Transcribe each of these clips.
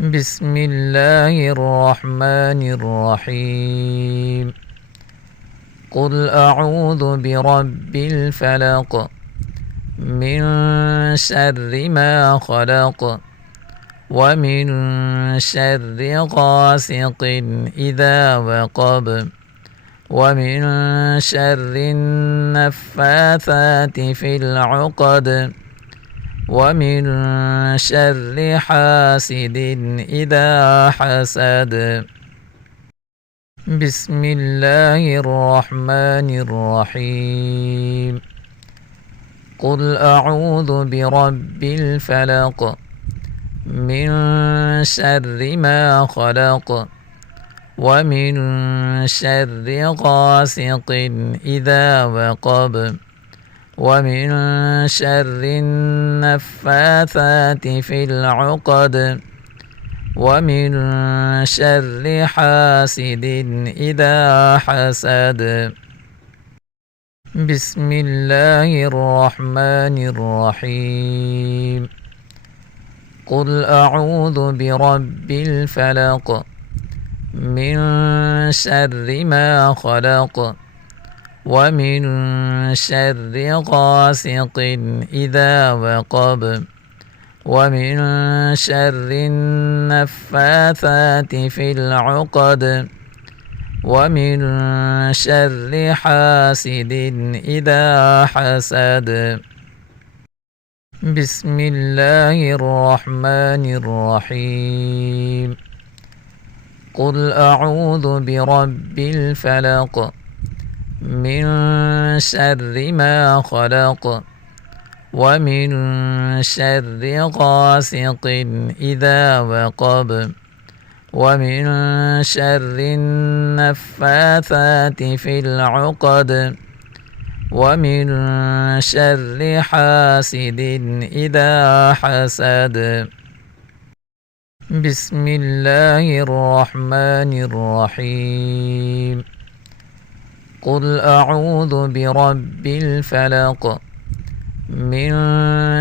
بسم الله الرحمن الرحيم. قل أعوذ برب الفلق من شر ما خلق ومن شر غاسق إذا وقب ومن شر النفاثات في العقد ومن شر حاسد إذا حسد. بسم الله الرحمن الرحيم. قل أعوذ برب الفلق من شر ما خلق ومن شر غاسق إذا وقب ومن شر النفاثات في العقد ومن شر حاسد إذا حسد. بسم الله الرحمن الرحيم. قل أعوذ برب الفلق من شر ما خلق ومن شر غاسق إذا وقب ومن شر النفاثات في العقد ومن شر حاسد إذا حسد. بسم الله الرحمن الرحيم. قل أعوذ برب الفلق من شر ما خلق ومن شر غاسق إذا وقب ومن شر النفاثات في العقد ومن شر حاسد إذا حسد. بسم الله الرحمن الرحيم. قل أعوذ برب الفلق من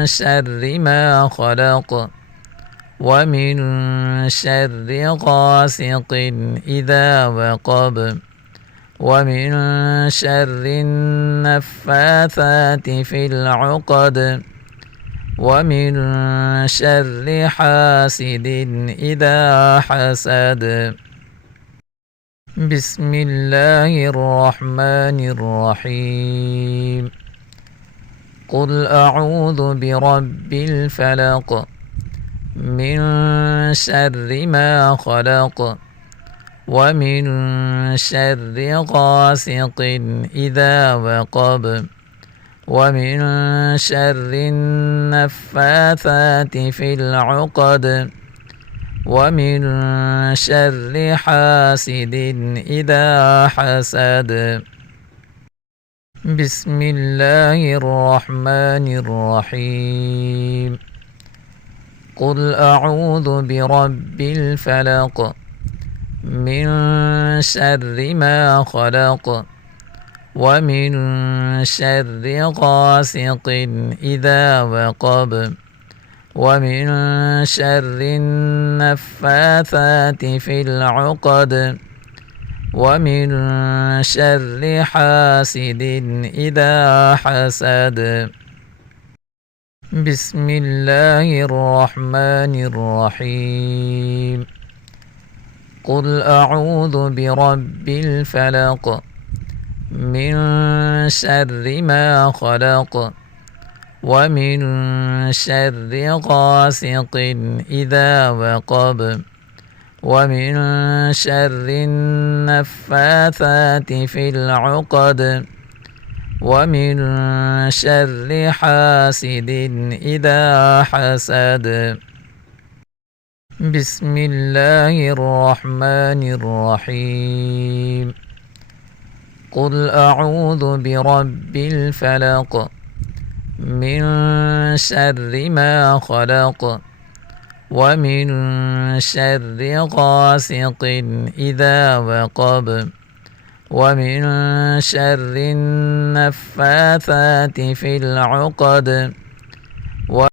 شر ما خلق ومن شر غاسق إذا وقب ومن شر النفاثات في العقد ومن شر حاسد إذا حسد. بسم الله الرحمن الرحيم. قل أعوذ برب الفلق من شر ما خلق ومن شر غاسق إذا وقب ومن شر النفاثات في العقد ومن شر حاسد إذا حسد. بسم الله الرحمن الرحيم. قل أعوذ برب الفلق من شر ما خلق ومن شر غاسق إذا وقب ومن شر النفاثات في العقد ومن شر حاسد إذا حسد. بسم الله الرحمن الرحيم. قل أعوذ برب الفلق من شر ما خلق ومن شر غاسق إذا وقب ومن شر النفاثات في العقد ومن شر حاسد إذا حسد. بسم الله الرحمن الرحيم. قل أعوذ برب الفلق من شر ما خلق ومن شر غاسق إذا وقب ومن شر النفاثات في العقد